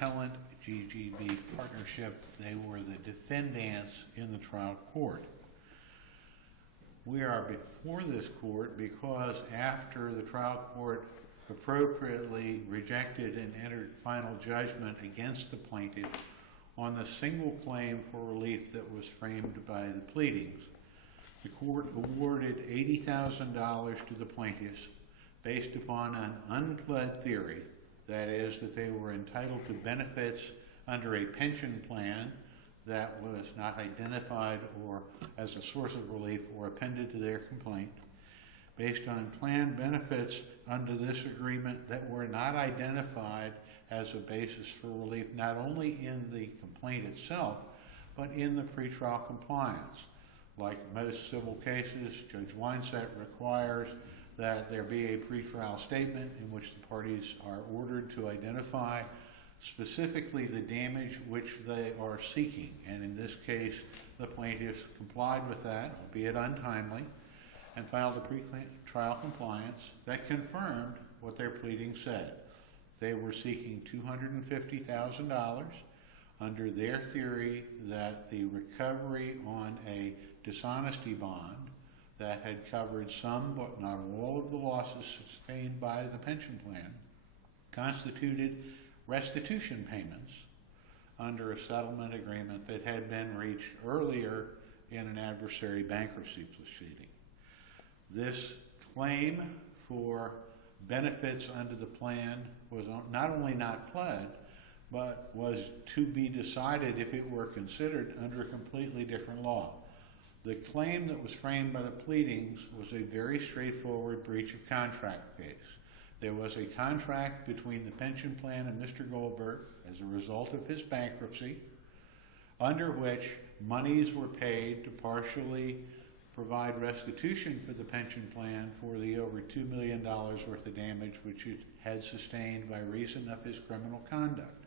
appellant GGB partnership. They were the defendants in the trial court. We are before this court because after the trial court appropriately rejected and entered final judgment against the plaintiff on the single claim for relief that was framed by the pleadings, the court awarded $80,000 to the plaintiffs based upon an unplead theory, that is, that they were entitled to benefits under a pension plan that was not identified or as a source of relief or appended to their complaint, based on plan benefits under this agreement that were not identified as a basis for relief, not only in the complaint itself, but in the pretrial compliance. Like most civil cases, Judge Weinstein requires that there be a pretrial statement in which the parties are ordered to identify specifically the damage which they are seeking. And in this case, the plaintiffs complied with that, albeit untimely, and filed a pre-trial compliance that confirmed what their pleading said. They were seeking $250,000 under their theory that the recovery on a dishonesty bond that had covered some but not all of the losses sustained by the pension plan constituted restitution payments under a settlement agreement that had been reached earlier in an adversary bankruptcy proceeding. This claim for benefits under the plan was not only not pled, but was to be decided if it were considered under a completely different law. The claim that was framed by the pleadings was a very straightforward breach of contract case. There was a contract between the pension plan and Mr. Goldberg as a result of his bankruptcy, under which monies were paid to partially provide restitution for the pension plan for the over $2 million worth of damage which it had sustained by reason of his criminal conduct.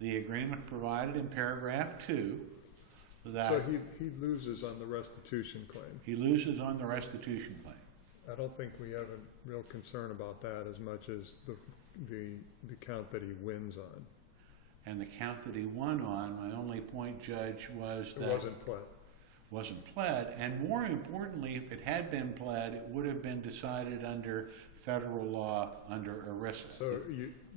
The agreement provided in paragraph 2 that... So he loses on the restitution claim. He loses on the restitution claim. I don't think we have a real concern about that as much as the count that he wins on. And the count that he won on, my only point, Judge, was that... It wasn't pled. Wasn't pled, and more importantly, if it had been pled, it would have been decided under federal law, under ERISA. So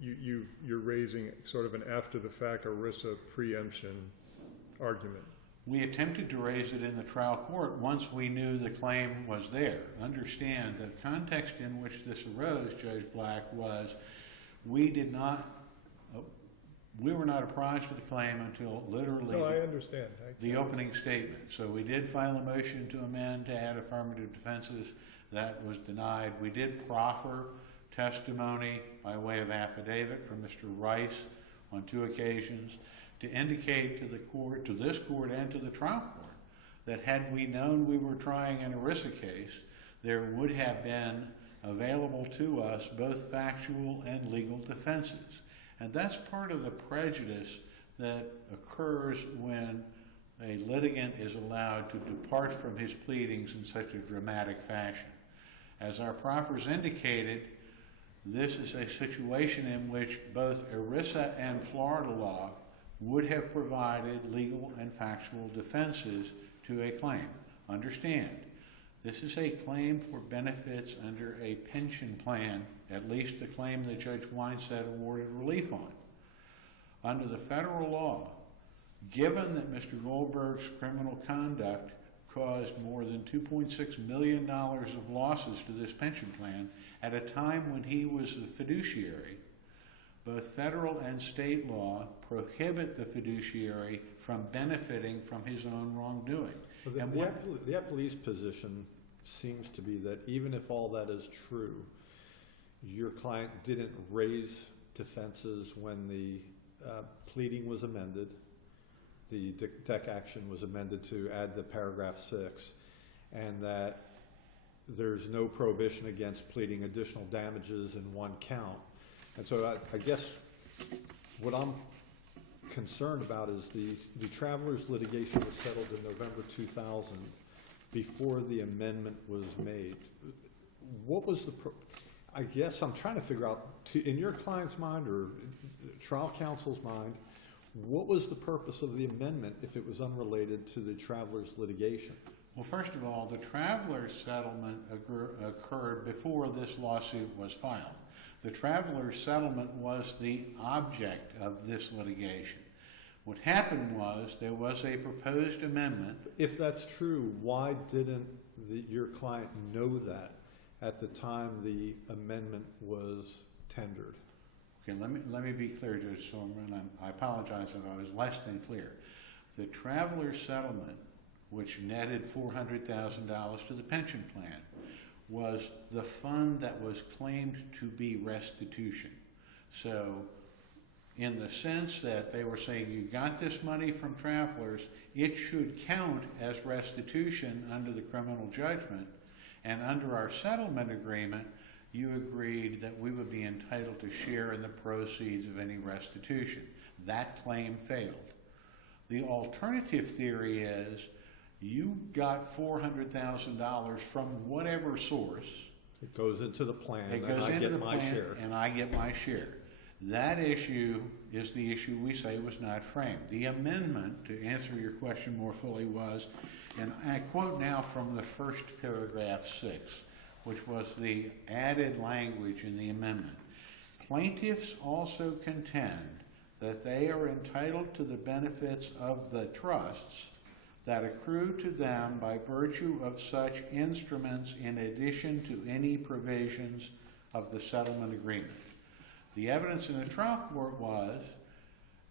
you're raising sort of an after-the-fact ERISA preemption argument. We attempted to raise it in the trial court once we knew the claim was there. Understand the context in which this arose, Judge Black, was we were not apprised of the claim until literally I understand. The opening statement. So we did file a motion to amend to add affirmative defenses. That was denied. We did proffer testimony by way of affidavit from Mr. Rice on 2 occasions to indicate to the court, to this court and to the trial court, that had we known we were trying an ERISA case, there would have been available to us both factual and legal defenses. And that's part of the prejudice that occurs when a litigant is allowed to depart from his pleadings in such a dramatic fashion. As our proffers indicated, this is a situation in which both ERISA and Florida law would have provided legal and factual defenses to a claim. Understand, this is a claim for benefits under a pension plan, at least the claim that Judge Weinstein awarded relief on. Under the federal law, given that Mr. Goldberg's criminal conduct caused more than $2.6 million of losses to this pension plan at a time when he was the fiduciary, both federal and state law prohibit the fiduciary from benefiting from his own wrongdoing. Well, the appellee's position seems to be that even if all that is true, your client didn't raise defenses when the pleading was amended, the deck action was amended to add the paragraph 6, and that there's no prohibition against pleading additional damages in one count. And so I guess what I'm concerned about is the Travelers litigation was settled in November 2000 before the amendment was made. What was I guess I'm trying to figure out, in your client's mind or trial counsel's mind, what was the purpose of the amendment if it was unrelated to the Travelers litigation? Well, first of all, the Travelers settlement occurred before this lawsuit was filed. The Travelers settlement was the object of this litigation. What happened was there was a proposed amendment. If that's true, why didn't your client know that at the time the amendment was tendered? Okay, let me be clear, Judge Silverman. I apologize if I was less than clear. The Travelers settlement, which netted $400,000 to the pension plan, was the fund that was claimed to be restitution. So in the sense that they were saying, you got this money from Travelers, it should count as restitution under the criminal judgment, and under our settlement agreement, you agreed that we would be entitled to share in the proceeds of any restitution. That claim failed. The alternative theory is you got $400,000 from whatever source. It goes into the plan, It and goes I into get the my plan, share. and I get my share. That issue is the issue we say was not framed. The amendment, to answer your question more fully, was, and I quote now from the first paragraph 6, which was the added language in the amendment. Plaintiffs also contend that they are entitled to the benefits of the trusts that accrue to them by virtue of such instruments in addition to any provisions of the settlement agreement. The evidence in the trial court was,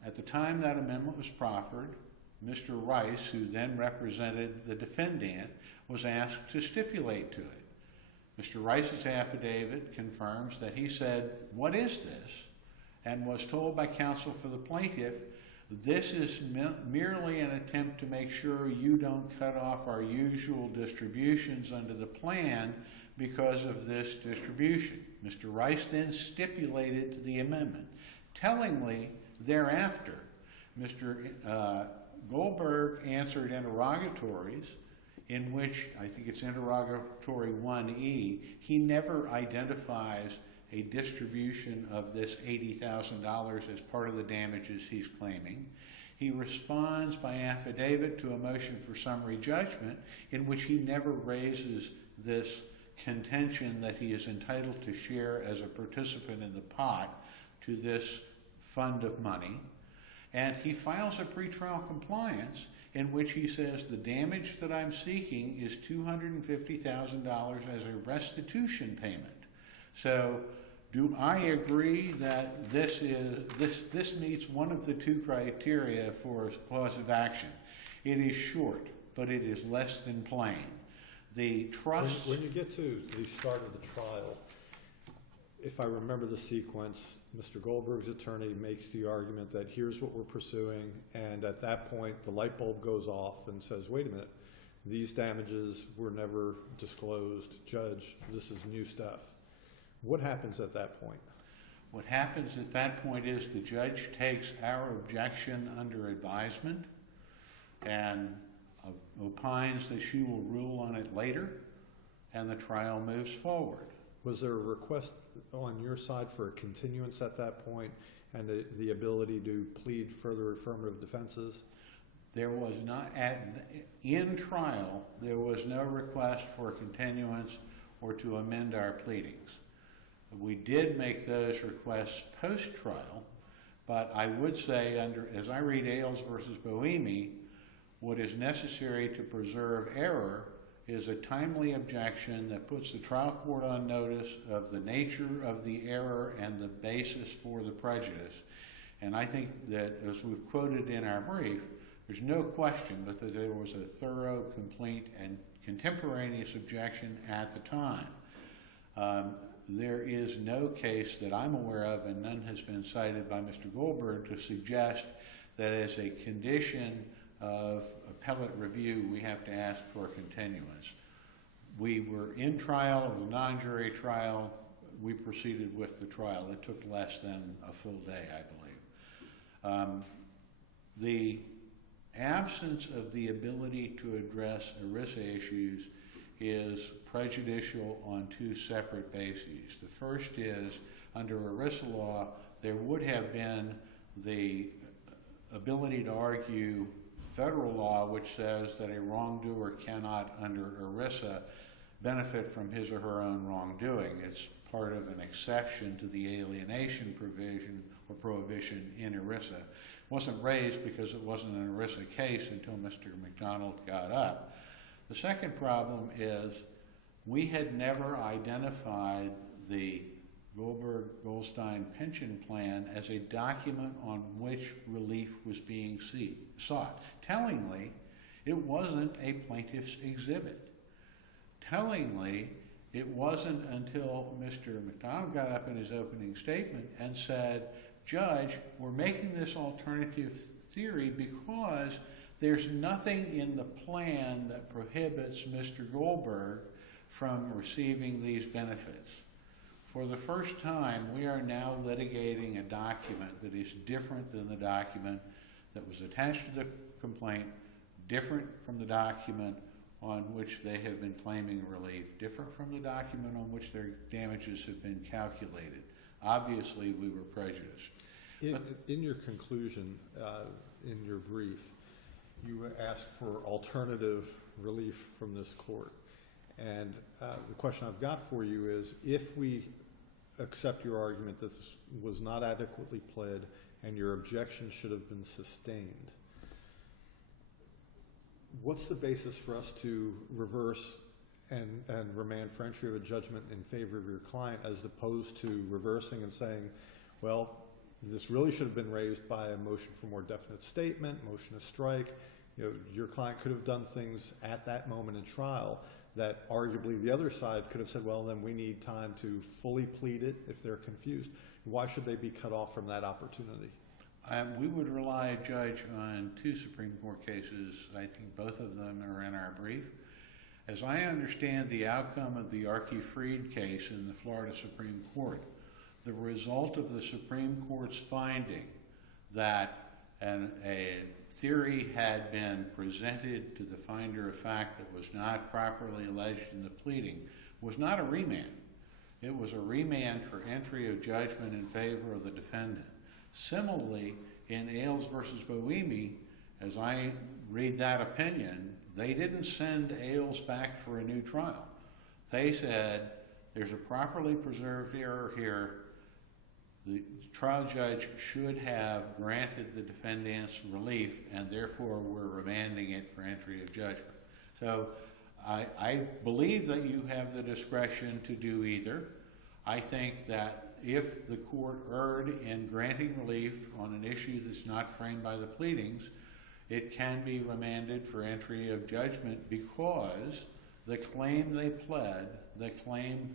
at the time that amendment was proffered, Mr. Rice, who then represented the defendant, was asked to stipulate to it. Mr. Rice's affidavit confirms that he said, "What is this?" and was told by counsel for the plaintiff, "This is merely an attempt to make sure you don't cut off our usual distributions under the plan because of this distribution." Mr. Rice then stipulated to the amendment. Tellingly, thereafter, Mr. Goldberg answered interrogatories in which, I think it's interrogatory 1E, he never identifies a distribution of this $80,000 as part of the damages he's claiming. He responds by affidavit to a motion for summary judgment in which he never raises this contention that he is entitled to share as a participant in the pot to this fund of money. And he files a pretrial compliance in which he says the damage that I'm seeking is $250,000 as a restitution payment. So do I agree that this meets one of the two criteria for a cause of action? It is short, but it is less than plain. The trust... When you get to the start of the trial, if I remember the sequence, Mr. Goldberg's attorney makes the argument that here's what we're pursuing, and at that point the light bulb goes off and says, wait a minute, these damages were never disclosed. Judge, this is new stuff. What happens at that point? What happens at that point is the judge takes our objection under advisement and opines that she will rule on it later, and the trial moves forward. Was there a request on your side for a continuance at that point and the ability to plead further affirmative defenses? There was not, in trial, there was no request for a continuance or to amend our pleadings. We did make those requests post-trial, but I would say, as I read Ailes versus Bohemi, what is necessary to preserve error is a timely objection that puts the trial court on notice of the nature of the error and the basis for the prejudice. And I think that, as we've quoted in our brief, there's no question but that there was a thorough, complete, and contemporaneous objection at the time. There is no case that I'm aware of, and none has been cited by Mr. Goldberg, to suggest that as a condition of appellate review, we have to ask for a continuance. We were in trial, it was a non-jury trial. We proceeded with the trial. It took less than a full day, I believe. The absence of the ability to address ERISA issues is prejudicial on two separate bases. The first is, under ERISA law, there would have been the ability to argue federal law, which says that a wrongdoer cannot, under ERISA, benefit from his or her own wrongdoing. It's part of an exception to the alienation provision or prohibition in ERISA. It wasn't raised because it wasn't an ERISA case until Mr. McDonald got up. The second problem is we had never identified the Goldberg-Goldstein pension plan as a document on which relief was being sought. Tellingly, it wasn't a plaintiff's exhibit. Tellingly, it wasn't until Mr. McDonald got up in his opening statement and said, "Judge, we're making this alternative theory because there's nothing in the plan that prohibits Mr. Goldberg from receiving these benefits." For the first time, we are now litigating a document that is different than the document that was attached to the complaint, different from the document on which they have been claiming relief, different from the document on which their damages have been calculated. Obviously, we were prejudiced. In your conclusion, in your brief, you asked for alternative relief from this court. And the question I've got for you is, if we accept your argument that this was not adequately pled and your objection should have been sustained, what's the basis for us to reverse and remand for entry of a judgment in favor of your client, as opposed to reversing and saying, well, this really should have been raised by a motion for more definite statement, motion to strike. You know, your client could have done things at that moment in trial that arguably the other side could have said, well, then we need time to fully plead it if they're confused. Why should they be cut off from that opportunity? We would rely, Judge, on two Supreme Court cases. I think both of them are in our brief. As I understand the outcome of the Archie-Freed case in the Florida Supreme Court, the result of the Supreme Court's finding that a theory had been presented to the finder of fact that was not properly alleged in the pleading was not a remand. It was a remand for entry of judgment in favor of the defendant. Similarly, in Ailes versus Boemi, as I read that opinion, they didn't send Ailes back for a new trial. They said, there's a properly preserved error here. The trial judge should have granted the defendant's relief, and therefore we're remanding it for entry of judgment. So I believe that you have the discretion to do either. I think that if the court erred in granting relief on an issue that's not framed by the pleadings, it can be remanded for entry of judgment because the claim they pled, the claim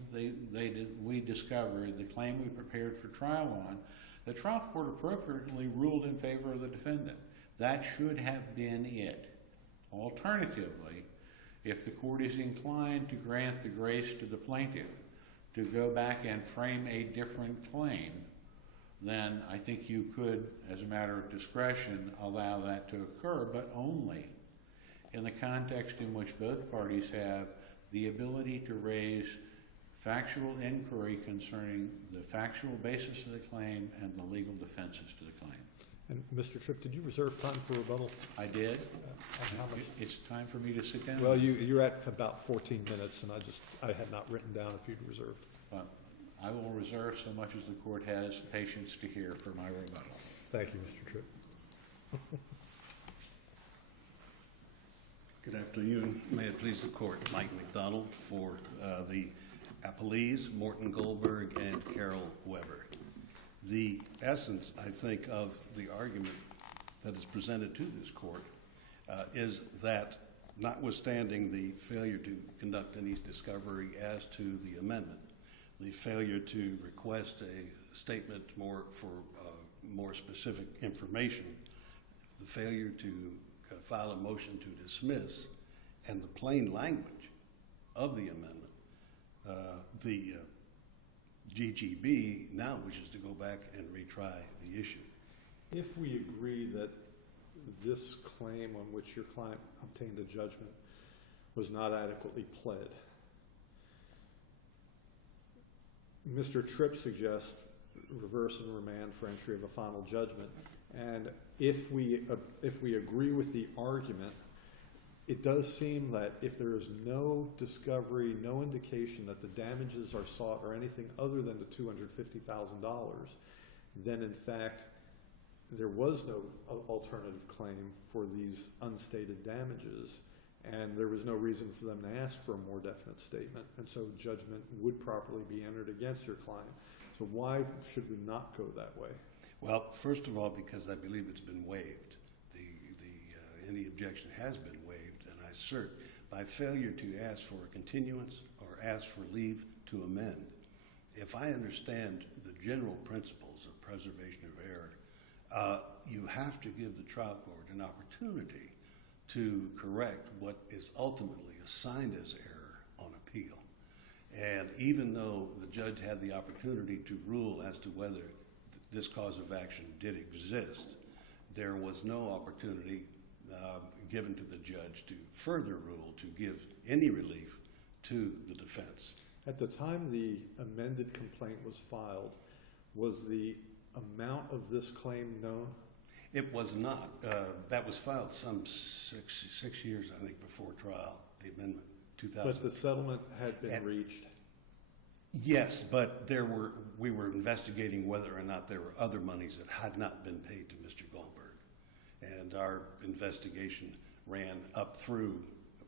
we discovered, the claim we prepared for trial on, the trial court appropriately ruled in favor of the defendant. That should have been it. Alternatively, if the court is inclined to grant the grace to the plaintiff to go back and frame a different claim, then I think you could, as a matter of discretion, allow that to occur, but only in the context in which both parties have the ability to raise factual inquiry concerning the factual basis of the claim and the legal defenses to the claim. And Mr. Tripp, did you reserve time for rebuttal? I did. How much? It's time for me to sit down. Well, you're at about 14 minutes, and I had not written down if you'd reserved. I will reserve so much as the court has patience to hear for my rebuttal. Thank you, Mr. Tripp. Good afternoon. May it please the court. Mike McDonald for the appellees, Morton Goldberg and Carol Weber. The essence, I think, of the argument that is presented to this court is that, notwithstanding the failure to conduct any discovery as to the amendment, the failure to request a statement for more specific information, the failure to file a motion to dismiss, and the plain language of the amendment, the GGB now wishes to go back and retry the issue. If we agree that this claim on which your client obtained a judgment was not adequately pled. Mr. Tripp suggests reverse and remand for entry of a final judgment. And if we agree with the argument, it does seem that if there is no discovery, no indication that the damages are sought or anything other than the $250,000, then in fact there was no alternative claim for these unstated damages, and there was no reason for them to ask for a more definite statement, and so judgment would properly be entered against your client. So why should we not go that way? Well, first of all, because I believe it's been waived. Any objection has been waived, and I assert by failure to ask for a continuance or ask for leave to amend. If I understand the general principles of preservation of error, you have to give the trial court an opportunity to correct what is ultimately assigned as error on appeal. And even though the judge had the opportunity to rule as to whether this cause of action did exist, there was no opportunity given to the judge to further rule, to give any relief to the defense. At the time the amended complaint was filed, was the amount of this claim known? It was not. That was filed some six years, I think, before trial, the amendment, 2000. But the settlement had been reached? Yes, but we were investigating whether or not there were other monies that had not been paid to Mr. Goldberg. And our investigation ran up through,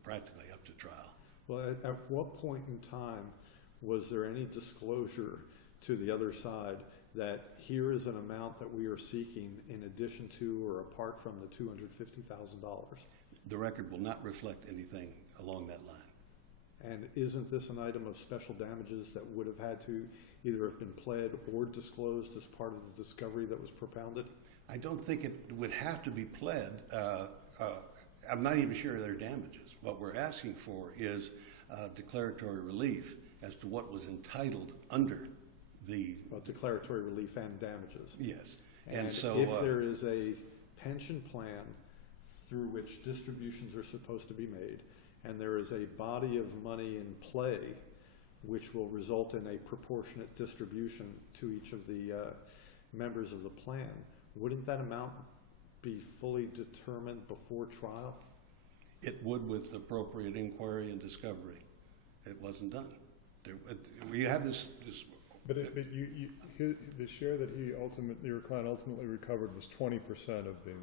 practically up to trial. Well, at what point in time was there any disclosure to the other side that here is an amount that we are seeking in addition to or apart from the $250,000? The record will not reflect anything along that line. And isn't this an item of special damages that would have had to either have been pled or disclosed as part of the discovery that was propounded? I don't think it would have to be pled. I'm not even sure they're damages. What we're asking for is declaratory relief as to what was entitled under the... Well, declaratory relief and damages. Yes. And so if there is a pension plan through which distributions are supposed to be made, and there is a body of money in play which will result in a proportionate distribution to each of the members of the plan, wouldn't that amount be fully determined before trial? It would with appropriate inquiry and discovery. It wasn't done. We have this But the share that your client ultimately recovered was 20% of the.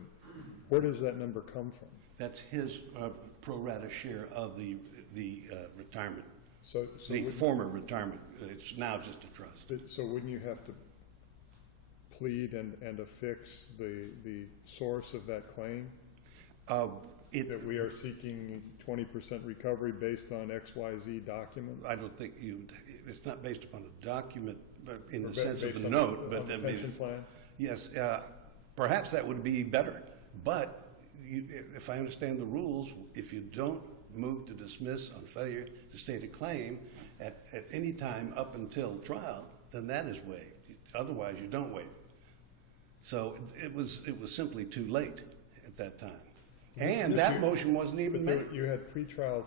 Where does that number come from? That's his pro rata share of the retirement. So the former retirement. It's now just a trust. So wouldn't you have to plead and affix the source of that claim? That we are seeking 20% recovery based on XYZ document? I don't think it's not based upon a document in the sense of a note. But on the pension plan? Yes, perhaps that would be better. But if I understand the rules, if you don't move to dismiss on failure to state a claim at any time up until trial, then that is waived. Otherwise, you don't waive. So it was simply too late at that time. And that motion wasn't even made. You had pretrial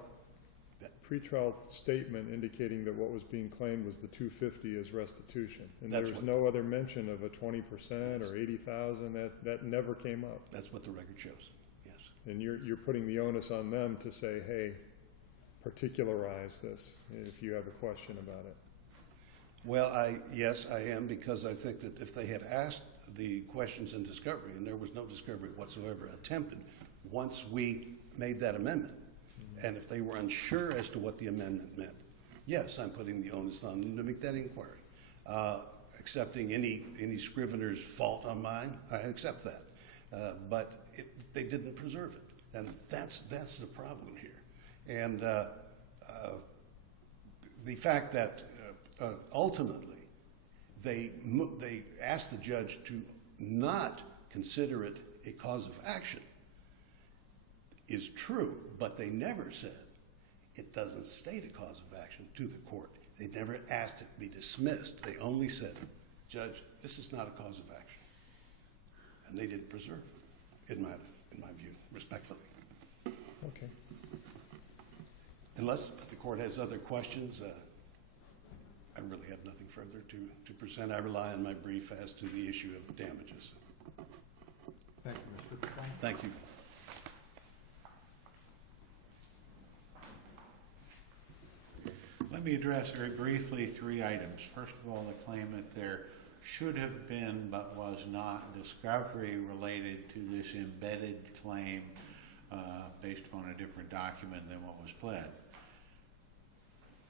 statement indicating that what was being claimed was the $250 as restitution, and there was no other mention of a 20% or $80,000. That never came up. That's what the record shows. Yes. And you're putting the onus on them to say, hey, particularize this if you have a question about it. Well, yes, I am, because I think that if they had asked the questions in discovery, and there was no discovery whatsoever attempted once we made that amendment, and if they were unsure as to what the amendment meant, yes, I'm putting the onus on them to make that inquiry. Accepting any scrivener's fault on mine, I accept that. But they didn't preserve it, and that's the problem here. And the fact that ultimately they asked the judge to not consider it a cause of action is true, but they never said it doesn't state a cause of action to the court. They never asked it to be dismissed. They only said, Judge, this is not a cause of action. And they didn't preserve it, in my view, respectfully. Okay. Unless the court has other questions, I really have nothing further to present. I rely on my brief as to the issue of damages. Thank you, Mr. Dufresne. Thank you. Let me address very briefly 3 items. First of all, the claim that there should have been but was not discovery related to this embedded claim based upon a different document than what was pled.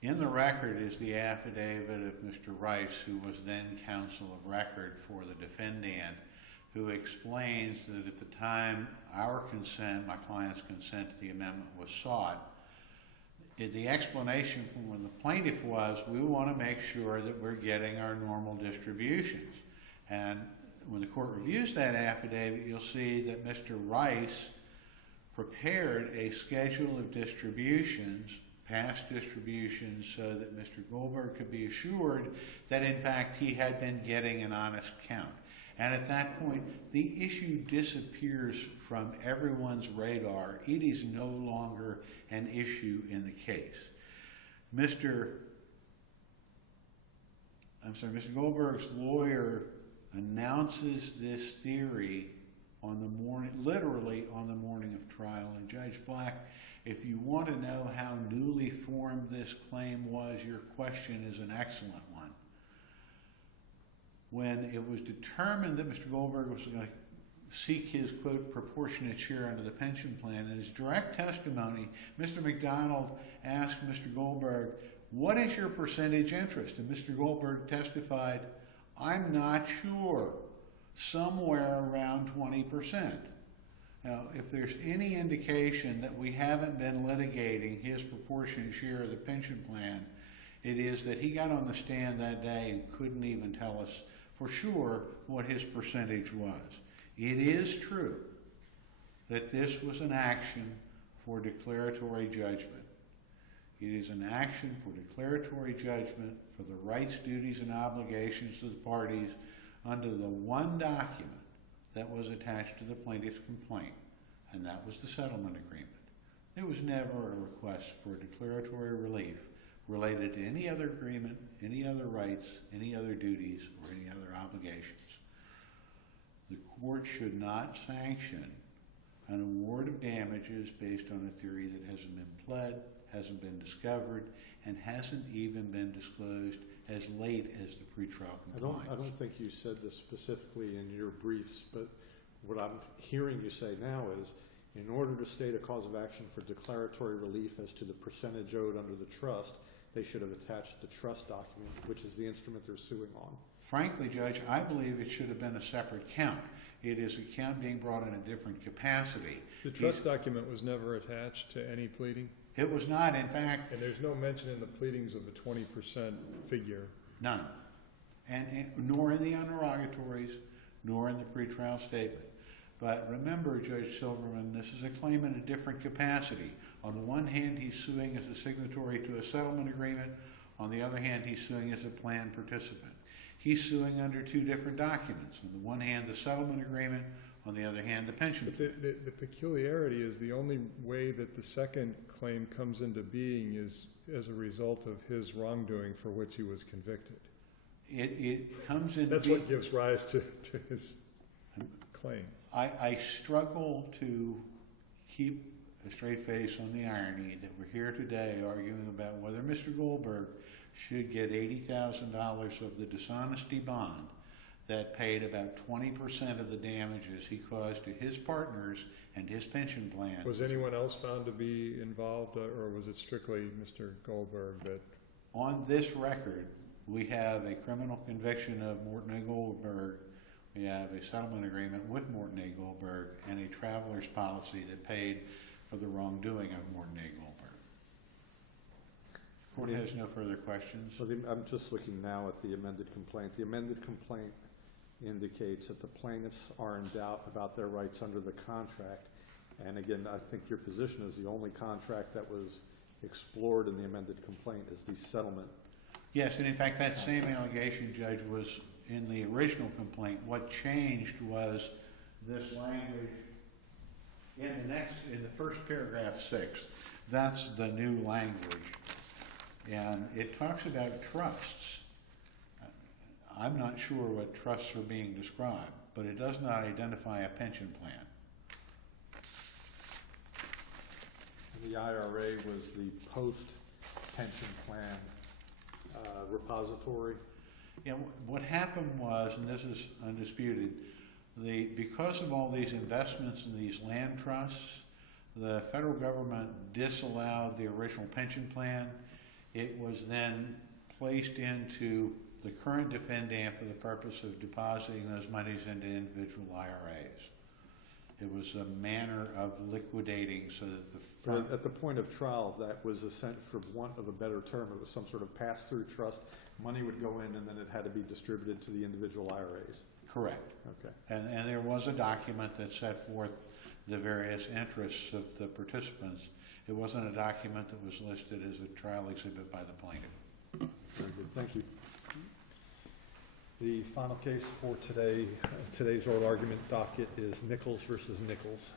In the record is the affidavit of Mr. Rice, who was then counsel of record for the defendant, who explains that at the time our consent, my client's consent to the amendment was sought, the explanation from the plaintiff was, we want to make sure that we're getting our normal distributions. And when the court reviews that affidavit, you'll see that Mr. Rice prepared a schedule of distributions, past distributions, so that Mr. Goldberg could be assured that in fact he had been getting an honest count. And at that point, the issue disappears from everyone's radar. It is no longer an issue in the case. Mr. Goldberg's lawyer announces this theory on the morning, literally on the morning of trial. And Judge Black, if you want to know how newly formed this claim was, your question is an excellent one. When it was determined that Mr. Goldberg was going to seek his, quote, proportionate share under the pension plan, in his direct testimony, Mr. McDonald asked Mr. Goldberg, what is your percentage interest? And Mr. Goldberg testified, I'm not sure, somewhere around 20%. Now, if there's any indication that we haven't been litigating his proportionate share of the pension plan, it is that he got on the stand that day and couldn't even tell us for sure what his percentage was. It is true that this was an action for declaratory judgment. It is an action for declaratory judgment for the rights, duties, and obligations of the parties under the one document that was attached to the plaintiff's complaint, and that was the settlement agreement. There was never a request for declaratory relief related to any other agreement, any other rights, any other duties, or any other obligations. The court should not sanction an award of damages based on a theory that hasn't been pled, hasn't been discovered, and hasn't even been disclosed as late as the pretrial compliance. I don't think you said this specifically in your briefs, but what I'm hearing you say now is, in order to state a cause of action for declaratory relief as to the percentage owed under the trust, they should have attached the trust document, which is the instrument they're suing on. Frankly, Judge, I believe it should have been a separate count. It is a count being brought in a different capacity. The trust document was never attached to any pleading? It was not, in fact. And there's no mention in the pleadings of the 20% figure? None. And nor in the interrogatories, nor in the pretrial statement. But remember, Judge Silverman, this is a claim in a different capacity. On the one hand, he's suing as a signatory to a settlement agreement. On the other hand, he's suing as a plan participant. He's suing under 2 different documents. On the one hand, the settlement agreement. On the other hand, the pension plan. The peculiarity is the only way that the second claim comes into being is as a result of his wrongdoing for which he was convicted. It comes in. That's what gives rise to his claim. I struggle to keep a straight face on the irony that we're here today arguing about whether Mr. Goldberg should get $80,000 of the dishonesty bond that paid about 20% of the damages he caused to his partners and his pension plan. Was anyone else found to be involved, or was it strictly Mr. Goldberg that? On this record, we have a criminal conviction of Morton A. Goldberg. We have a settlement agreement with Morton A. Goldberg and a traveler's policy that paid for the wrongdoing of Morton A. Goldberg. If the court has no further questions. So I'm just looking now at the amended complaint. The amended complaint indicates that the plaintiffs are in doubt about their rights under the contract. And again, I think your position is the only contract that was explored in the amended complaint is the settlement. Yes, and in fact, that same allegation, Judge, was in the original complaint. What changed was this language In the first paragraph 6, that's the new language. And it talks about trusts. I'm not sure what trusts are being described, but it does not identify a pension plan. The IRA was the post-pension plan repository. Yeah, what happened was, and this is undisputed, because of all these investments in these land trusts, the federal government disallowed the original pension plan. It was then placed into the current defendant for the purpose of depositing those monies into individual IRAs. It was a manner of liquidating so that the But at the point of trial, that was for want of a better term, it was some sort of pass-through trust. Money would go in and then it had to be distributed to the individual IRAs. Correct. Okay. And there was a document that set forth the various interests of the participants. It wasn't a document that was listed as a trial exhibit by the plaintiff. Very good. Thank you. The final case for today's oral argument docket is Nichols versus Nichols.